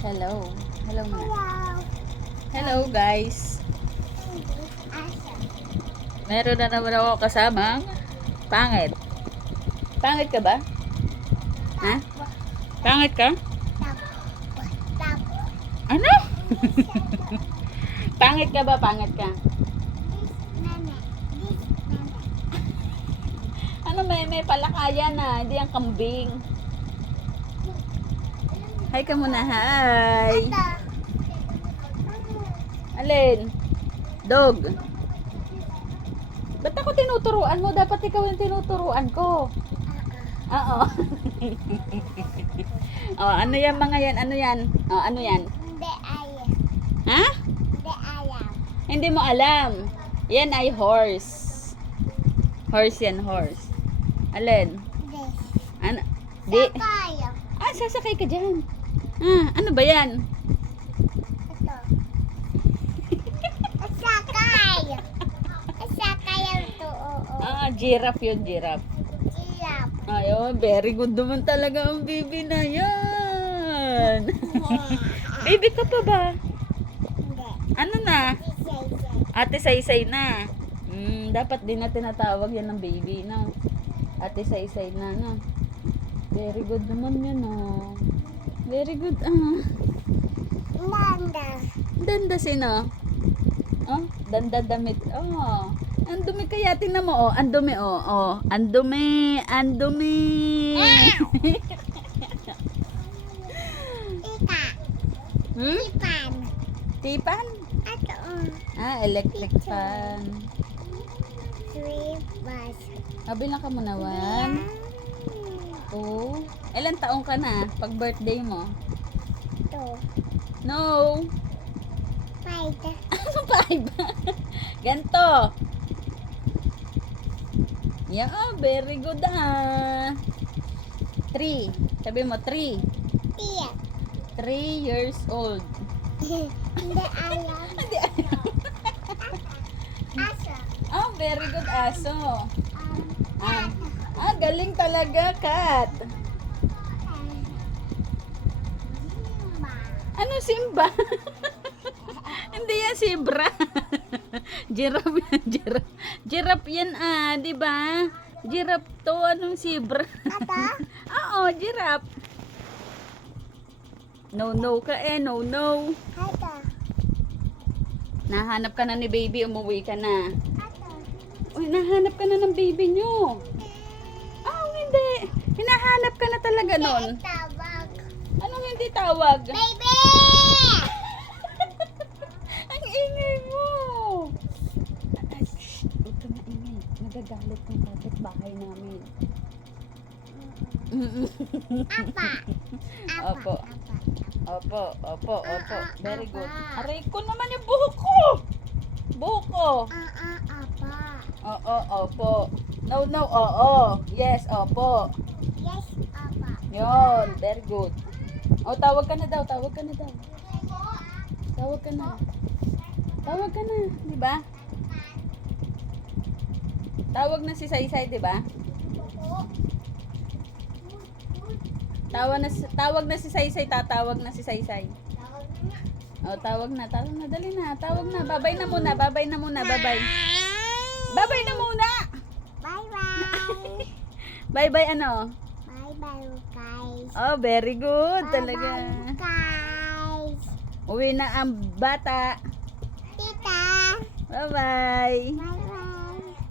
Hello. Hello muna. Hello. Hello guys. Meron na naman ako kasamang pangit. Pangit ka ba? Ha? Pangit ka? Ano? Pangit ka ba? Pangit ka? Ano may palakayan na, hindi ang kambing. Hi ka muna, hi. Alin? Dog. Ba't ako tinuturuan mo? Dapat ikaw yung tinuturuan ko. Oo. Oh, ano yan mga yan? Ano yan? Oh, ano yan? Hindi alam. Ha? Hindi alam. Hindi mo alam. Yan ay horse. Horse yan, horse. Alin? This. Ano? Di. Kaya. Ah, sasakay ka dyan. Ah, ano ba yan? Ito. Asakay. Asakay ang to. Oo. Ah, giraffe yun, giraffe. Silap. Ayun, very good naman talaga ang baby na yan. Baby ka pa ba? Hindi. Ano na? Say. Ate Saysay na. Dapat din na tinatawag yan ng baby, no? Ate Saysay na, no? Very good naman yan, no? Very good, Nanda. Danda sino? Oh, danda damit. Oh, ang dumi kaya. Tingnan mo, oh. Ang dumi, oh. Oh, ang dumi. Ang dumi. Ika. Hmm? Ipan. Tipan? Ito. Ah, electric fan. Three bus. Kabilang ka mo naman. Oh. Ilan taong ka na pag birthday mo? Two. No. Five. Ano pa ba? Ganto. Yeah, very good ah. 3. Sabi mo 3. Tiyak. 3 years old. Hindi alam. Hindi alam. Aso. Oh, very good aso. Galing talaga, cat. Ano Simba? Hindi yan zebra. Giraffe yan, giraffe. Giraffe yan di ba? Giraffe to, anong zebra? Ata? Oo, giraffe. No ka no. Ata. Nahanap ka na ni baby, umuwi ka na. Ata. Uy, nahanap ka na ng baby nyo. Hindi. Hinahanap ka na talaga nun. Tawag. Anong hindi tawag? Baby! Ang ingay mo. Huwag ka maingay. Nagagalit ng kapitbahay namin. Apa. Opo. Apa. Opo. Very good. Aray ko naman yung buhok ko. Buhok ko. Apa. Oo, opo. No, oo. Yes, opo. Yes, apa. Yun, very good. Oh, tawag ka na daw. Tawag ka na. Di ba? Tawag na si Saysay, di ba? Tawag na si Saysay, tatawag na si Saysay. Oh, tawag na. Dali na. Tawag na. Babay na muna. Babay. Babay na muna. Bye-bye. Bye ano? Bye-bye, guys. Oh, very good talaga. Bye-bye, guys. Uwi na ang bata. Tita. Bye-bye. Bye-bye.